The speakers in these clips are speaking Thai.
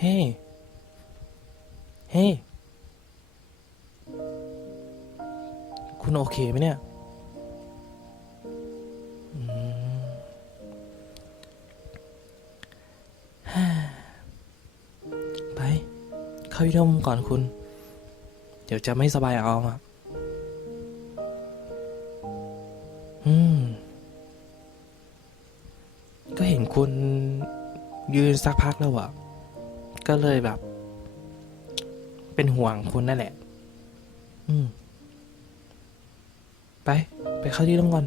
เฮ้ เฮ้ คุณโอเคไหมเนี่ยฮ่าไป เข้าที่ร่มก่อนคุณ เดี๋ยวจะไม่สบายเอาอะอืม ก็เห็นคุณยืนสักพักแล้วอะ ก็เลยแบบ เป็นห่วงคุณนั่นแหละ อืม ไป ไปเข้าที่ร่มก่อน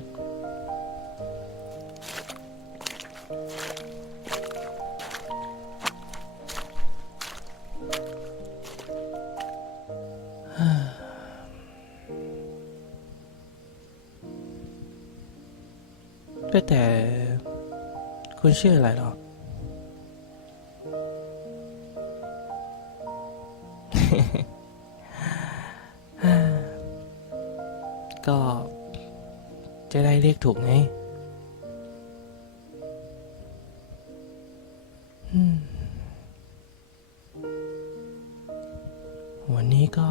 ก็แต่ คุณชื่ออะไรหรอ ก็ จะได้เรียกถูกไงวันนี้ก็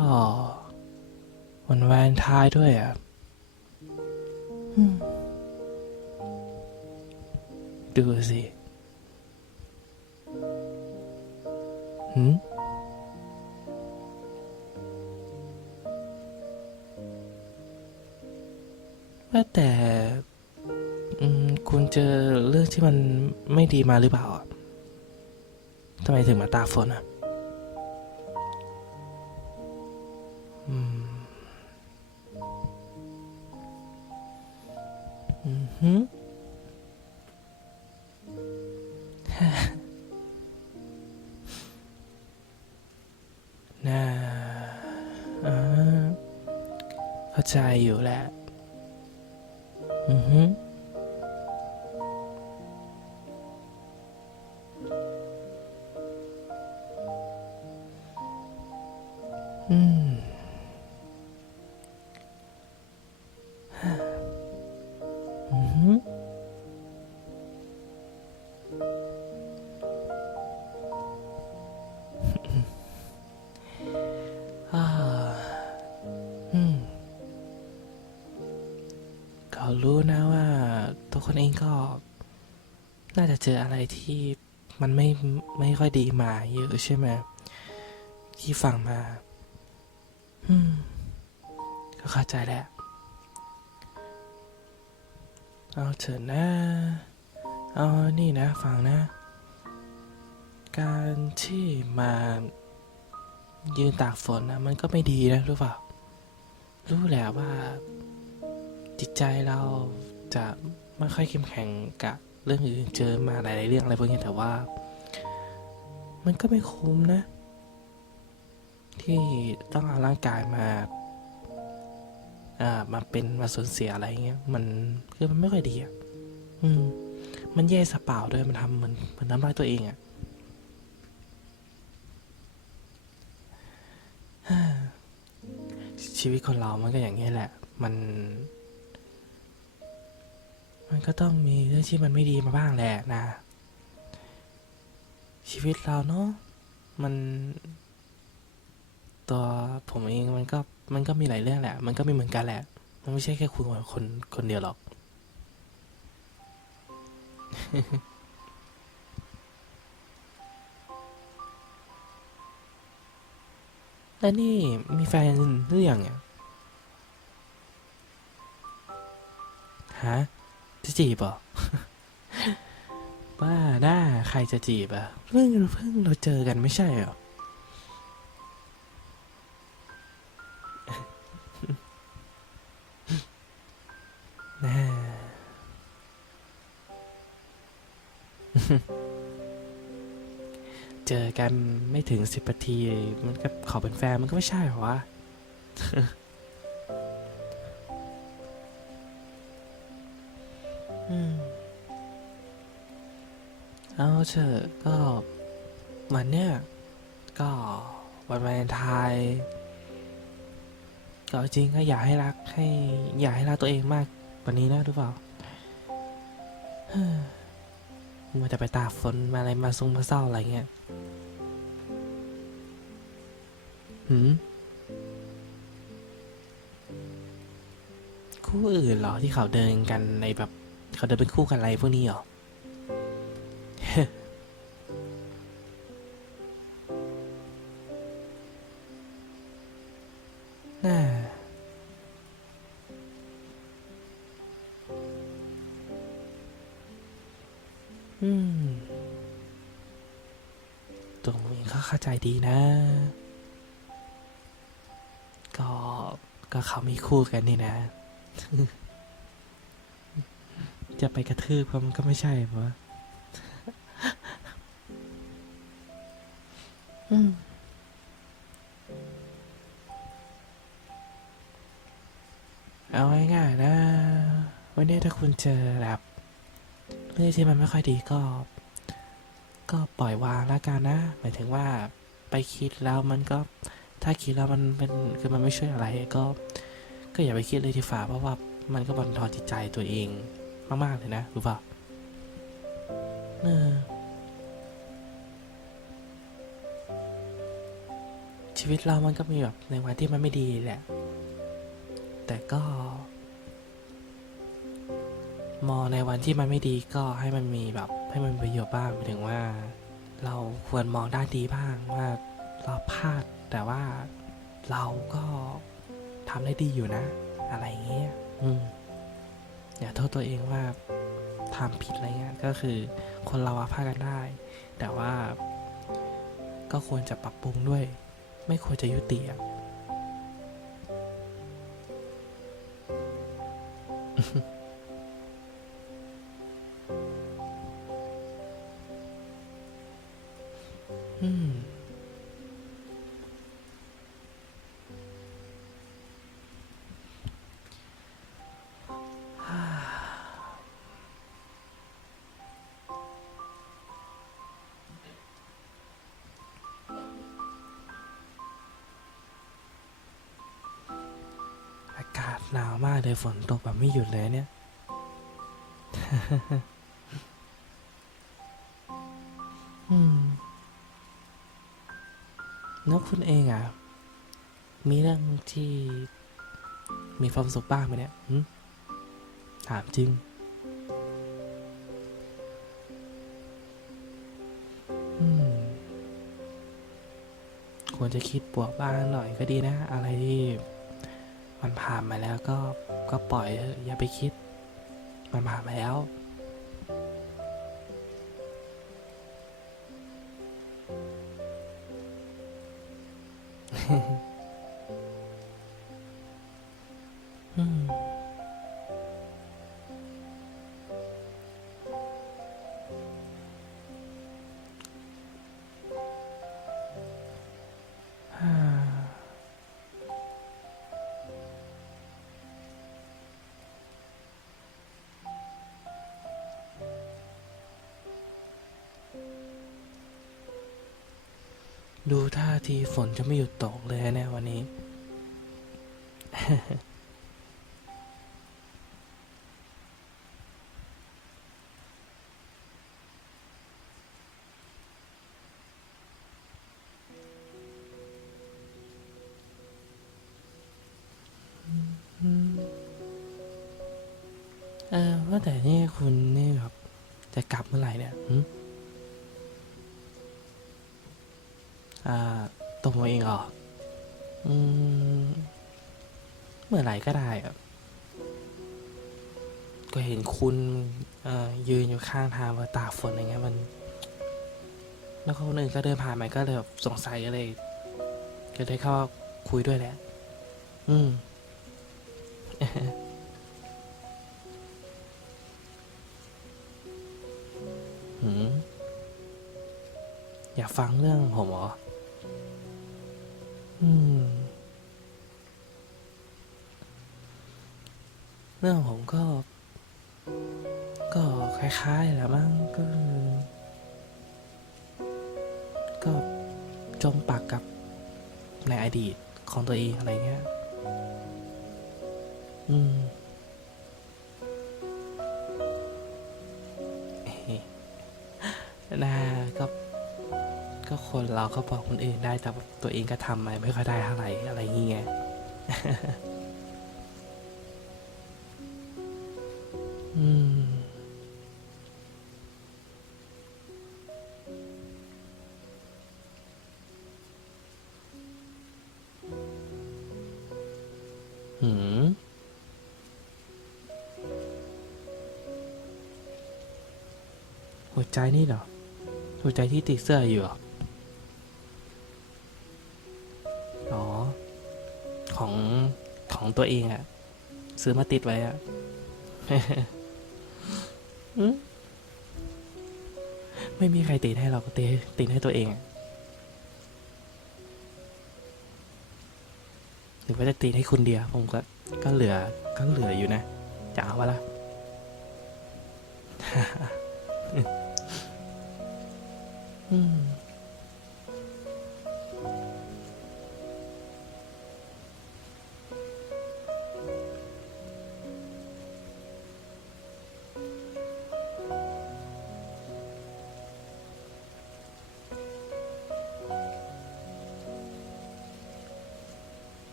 วันแวนทน์ด้วยอะดูสิหืม ว่าแต่คุณเจอเรื่องที่มันไม่ดีมาหรือเปล่าทำไมถึงมาตาฝนอะอืมอือหือน่าอ่าเข้าใจอยู่แหละ อื รู้นะว่าตัวคนเองก็ น่าจะเจออะไรที่มันไม่ไม่ค่อยดีมาเยอะใช่ไหมที่ฟังมา อืม ก็เข้าใจแหละเอาเถอะนะ เอานี่นะ ฟังนะ การที่มายืนตากฝนนะมันก็ไม่ดีนะรู้เปล่า รู้แหละว่า จิตใจเราจะไม่ค่อยเข้มแข็งกับเรื่องอื่นเจอมาหลายๆเรื่องอะไรพวกนี้แต่ว่า มันก็ไม่คุ้มนะ ที่ต้องเอาร่างกายมาอ่ามาเป็นมาสูญเสียอะไรเงี้ยมันคือมันไม่ค่อยดีอะอืม มันแย่สะเปล่าด้วยมันทำเหมือนเหมือนทำร้ายตัวเองอะชีวิตคนเรามันก็อย่างนี้ยแหละ มัน มันก็ต้องมีเรื่องที่มันไม่ดีมาบ้างแหละนะ ชีวิตเราเนาะมันตัวผมเองมันก็มันก็มีหลายเรื่องแหละ มันก็มีเหมือนกันแหละ มันไม่ใช่แค่คุณคนคนเดียวหรอก แล้วนี่มีแฟนหรือยังเนี่ยฮะ จะจีบเหรอบ้าหน้าใครจะจีบอะเพิ่งเพิ่งเราเจอกันไม่ใช่เหรอน่เจอกันไม่ถึงสิบนาที มันก็ขอเป็นแฟนมันก็ไม่ใช่เหรอวะ เอาเถอะก็วันเนี้ยก็วันวาเลนไทน์ก็จริงก็อยากให้รักให้ อยากให้รักตัวเองมากกว่านี้นะรู้เปล่ามันจะไปตากฝนมาอะไรมาซุ่มมาเศร้าอะไรเงี้ยหืมคู่อื่นเหรอที่เขาเดินกันในแบบ เขาเดินเป็นคู่กันอะไรพวกนี้หรอ น่าอืมตรงนี้ก็เข้าใจดีนะ ก็ ก็เขามีคู่กันนี่นะ จะไปกระทืบเขามันก็ไม่ใช่ปะอืมเอาง่ายๆนะ วันนี้ถ้าคุณเจอแบบเรื่องที่มันไม่ค่อยดีก็ ก็ปล่อยวางแล้วกันนะ หมายถึงว่าไปคิดแล้วมันก็ ถ้าคิดแล้วมันเป็นคือมันไม่ช่วยอะไรก็ ก็อย่าไปคิดเลยทีฝ่าเพราะว่ามันก็บันทอนจิตใจตัวเอง มาก ๆ เลยนะ รู้ป่ะเออชีวิตเรามันก็มีแบบในวันที่มันไม่ดีแหละ แต่ก็ มองในวันที่มันไม่ดีก็ให้มันมีแบบ ให้มันประโยชน์บ้างหมายถึงว่า เราควรมองด้านดีบ้างว่าเราพลาดแต่ว่าเราก็ทำได้ดีอยู่นะ อะไรเงี้ย อืม อย่าโทษตัวเองว่าทำผิดอะไรเงี้ยก็คือคนเราอะพลาดกันได้ แต่ว่าก็ควรจะปรับปรุงด้วย ไม่ควรจะยุติอะอืาศหนาวมากเลยฝนตกแบบไม่หยุดเลยเนี่ย อืมแล้วคุณเองอะ มีเรื่องที่มีความสุขบ้างไหมเนี่ยถามจริง ควรจะคิดบวกบ้างหน่อยก็ดีนะ อะไรที่ มันผ่านมาแล้วก็ก็ปล่อยอย่าไปคิด มันผ่านมาแล้วอื ดูท่าทีฝนจะไม่หยุดตกเลยนะเนี่ยวันนี้ เออว่าแต่นี่คุณนี่แบบจะกลับเมื่อไหร่เนี่ย อ่าตัวผมเองเหรออืมเมื่อไหร่ก็ได้อะก็เห็นคุณยืนอยู่ข้างทางว่าตากฝนอย่างเงี้ยมัน แล้วคนอื่นก็เดินผ่านมาก็เลยแบบสงสัยก็เลยก็เลยเข้าคุยด้วยแหละ อืม หืม อยากฟังเรื่องผมเหรอ ของตัวเองอะไรเงี้ย อืมน่าก็ ก็คนเราก็บอกคนอื่นได้แต่ตัวเองก็ทำไปไม่ค่อยได้เท่าไหร่อะไรเงี้ยอืม หืมหัวใจนี่เหรอ หัวใจที่ติดเสื้ออยู่หรอ อ๋อ ของ ของตัวเองอะซื้อมาติดไว้อะอืมไม่มีใครติดให้เราก็ติดติดให้ตัวเองอะ รือว่าจะตีให้คุณเดียวผมก็ก็เหลือก็เหลืออยู่นะจะเอาวะล่ะอืม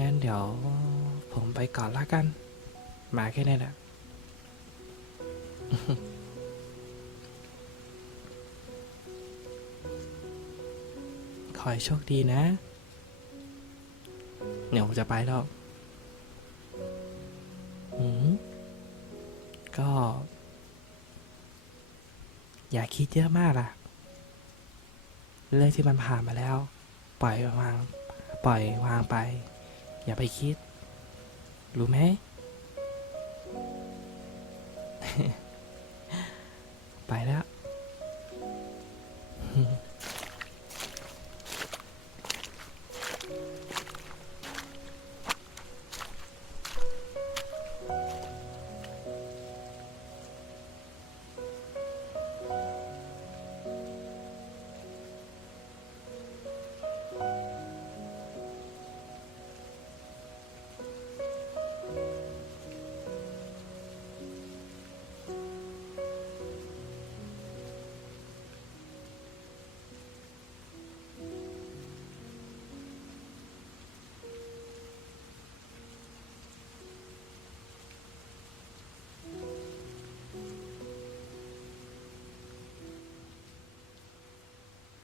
งั้นเดี๋ยวผมไปก่อนละกัน มาแค่นี้แหละขอให้โชคดีนะ เดี๋ยวผมจะไปแล้วก็ อย่าคิดเยอะมากล่ะ เรื่องที่มันผ่านมาแล้ว ปล่อยวาง ปล่อยวางไป อย่าไปคิด รู้ไหม ไปแล้ว